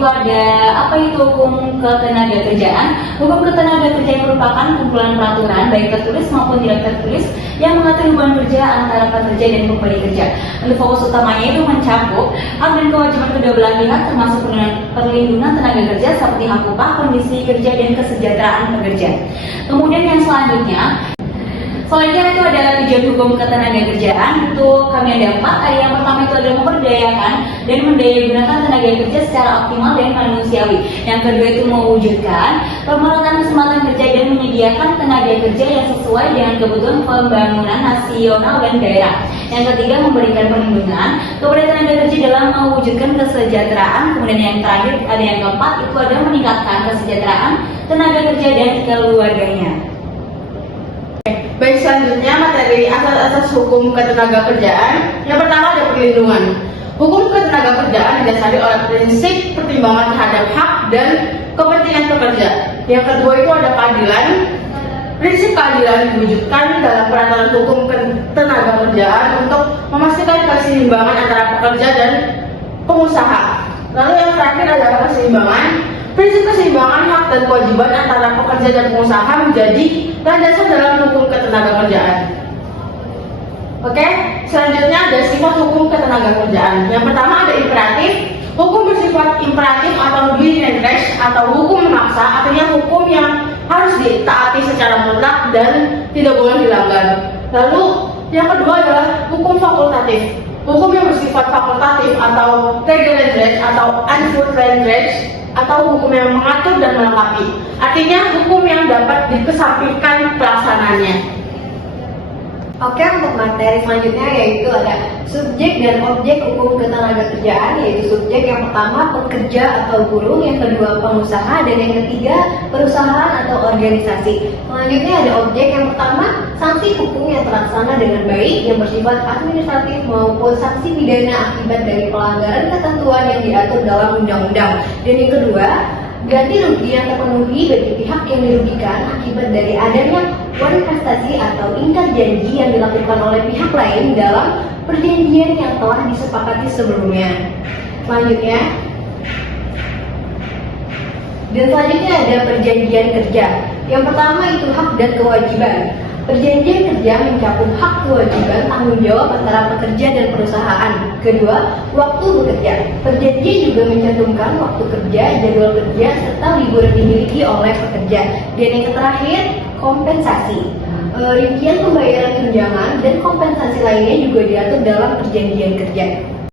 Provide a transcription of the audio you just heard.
itu ada apa itu hukum ketenagakerjaan. Hukum ketenagakerjaan merupakan kumpulan peraturan baik tertulis maupun tidak tertulis yang mengatur hubungan kerja antara pekerja dan pemberi kerja. Untuk fokus utamanya itu mencakup hak dan kewajiban kedua belah pihak termasuk perlindungan tenaga kerja seperti hak upah, kondisi kerja dan kesejahteraan pekerja. Kemudian yang selanjutnya itu adalah tujuan hukum ketenagakerjaan. Untuk kami ada 4. Yang pertama itu adalah memberdayakan dan mendayagunakan tenaga kerja secara optimal dan manusiawi. Yang kedua itu mewujudkan pemerataan kesempatan kerja dan menyediakan tenaga kerja yang sesuai dengan kebutuhan pembangunan nasional dan daerah. Yang ketiga memberikan perlindungan kepada tenaga kerja dalam mewujudkan kesejahteraan. Kemudian yang terakhir ada yang keempat itu ada meningkatkan kesejahteraan tenaga kerja dan keluarganya. Baik, selanjutnya materi asas-asas hukum ketenagakerjaan. Yang pertama ada perlindungan. Hukum ketenagakerjaan didasari oleh prinsip pertimbangan terhadap hak dan kepentingan pekerja. Yang kedua itu ada keadilan. Prinsip keadilan diwujudkan dalam peraturan hukum ketenagakerjaan untuk memastikan keseimbangan antara pekerja dan pengusaha. Lalu yang terakhir adalah keseimbangan. Prinsip keseimbangan hak dan kewajiban antara pekerja dan pengusaha menjadi landasan dalam hukum ketenagakerjaan. Oke, selanjutnya ada sifat hukum ketenagakerjaan. Yang pertama ada imperatif. Hukum bersifat imperatif atau lebih rendex atau hukum memaksa, artinya hukum yang harus ditaati secara mutlak dan tidak boleh dilanggar. Lalu yang kedua adalah hukum fakultatif. Hukum yang bersifat fakultatif atau legal rendex atau unfood rendex atau hukum yang mengatur dan melengkapi, artinya hukum yang dapat dikesampingkan pelaksanaannya. Oke, untuk materi selanjutnya yaitu ada subjek dan objek hukum ketenagakerjaan, yaitu subjek yang pertama pekerja atau buruh, yang kedua pengusaha, dan yang ketiga perusahaan atau organisasi. Selanjutnya ada objek yang pertama sanksi hukum yang terlaksana dengan baik yang bersifat administratif maupun sanksi pidana akibat dari pelanggaran ketentuan yang diatur dalam undang-undang. Dan yang kedua ganti rugi yang terpenuhi bagi pihak yang dirugikan akibat dari adanya manifestasi atau ingkar janji yang dilakukan oleh pihak lain dalam perjanjian yang telah disepakati sebelumnya. Selanjutnya ada perjanjian kerja. Yang pertama itu hak dan kewajiban. Perjanjian kerja mencakup hak, kewajiban, tanggung jawab antara pekerja dan perusahaan. Kedua, waktu bekerja. Perjanjian juga mencantumkan waktu kerja, jadwal kerja, serta libur yang dimiliki oleh pekerja. Dan yang terakhir, kompensasi. Rincian pembayaran tunjangan dan kompensasi lainnya juga diatur dalam perjanjian kerja.